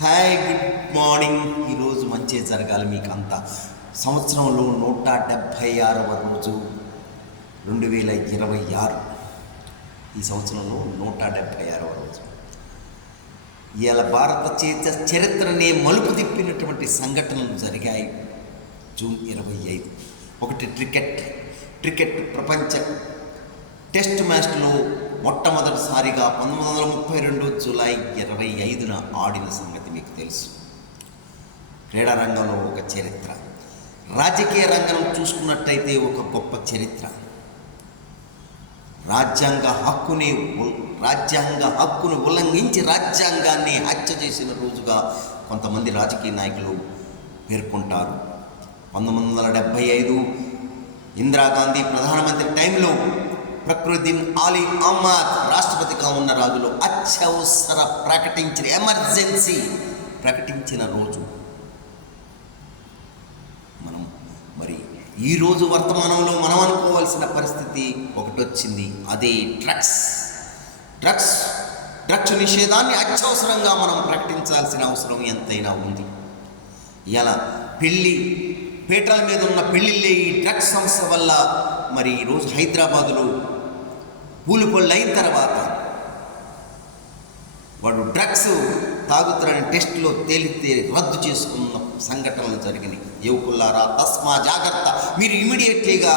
Hi, good morning. ఈరోజు మంచి జరగాలి మీకు అంతా. సంవత్సరంలో 176వ రోజు 2026. ఈ సంవత్సరంలో 176వ రోజు. ఇవాళ భారత చరిత్రనే మలుపు తిప్పినటువంటి సంఘటనలు జరిగాయి. జూన్ 25. ఒకటి క్రికెట్ ప్రపంచ టెస్ట్ మ్యాచ్లో మొట్టమొదటిసారిగా 1932 జూలై 25న ఆడిన సంగతి మీకు తెలుసు. క్రీడా రంగంలో ఒక చరిత్ర, రాజకీయ రంగం చూసుకున్నట్టయితే ఒక గొప్ప చరిత్ర. రాజ్యాంగ హక్కును ఉల్లంఘించి రాజ్యాంగాన్ని హత్య చేసిన రోజుగా కొంతమంది రాజకీయ నాయకులు పేర్కొంటారు. 1975 ఇందిరాగాంధీ ప్రధానమంత్రి టైంలో ఫక్రుద్దీన్ ఆలీ అహ్మద్ రాష్ట్రపతిగా ఉన్న రోజులో అత్యవసర ఎమర్జెన్సీ ప్రకటించిన రోజు. మరి ఈరోజు వర్తమానంలో మనం అనుకోవాల్సిన పరిస్థితి ఒకటి వచ్చింది. అదే డ్రగ్స్ నిషేధాన్ని అత్యవసరంగా మనం ప్రకటించాల్సిన అవసరం ఎంతైనా ఉంది. ఇలా పీటల మీద ఉన్న పెళ్ళిళ్ళే ఈ డ్రగ్స్ సమస్య వల్ల మరి ఈరోజు హైదరాబాదులో పూలుపళ్ళు అయిన తర్వాత వాడు డ్రగ్స్ తాగుతారని టెస్టులో తేలితే రద్దు చేసుకున్న సంఘటనలు జరిగినాయి. యువకులారా, తస్మా జాగ్రత్త. మీరు ఇమీడియట్లీగా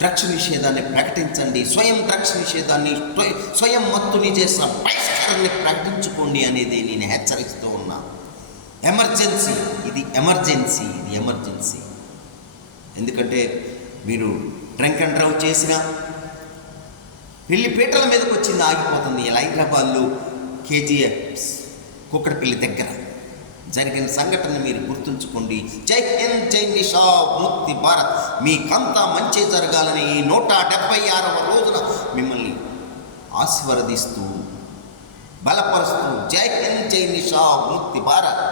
డ్రగ్స్ నిషేధాన్ని ప్రకటించండి. డ్రగ్స్ నిషేధాన్ని, స్వయం మత్తుని చేసిన బహిష్కరణని ప్రకటించుకోండి అనేది నేను హెచ్చరిస్తూ ఉన్నా. ఇది ఎమర్జెన్సీ. ఎందుకంటే మీరు డ్రంక్ అండ్ డ్రైవ్ చేసినా పీటల మీదకి వచ్చింది ఆగిపోతుంది. ఇలా హైదరాబాద్లో కేజీఎఫ్ కుక్కడపల్లి దగ్గర జరిగిన సంఘటన మీరు గుర్తుంచుకోండి. జై హింద్, జై నిషాద్, ముక్తి భారత్. మీకంతా మంచి జరగాలని 176వ రోజున మిమ్మల్ని ఆశీర్వదిస్తూ బలపరుస్తూ జై హింద్, జై నిషాద్, ముక్తి భారత్.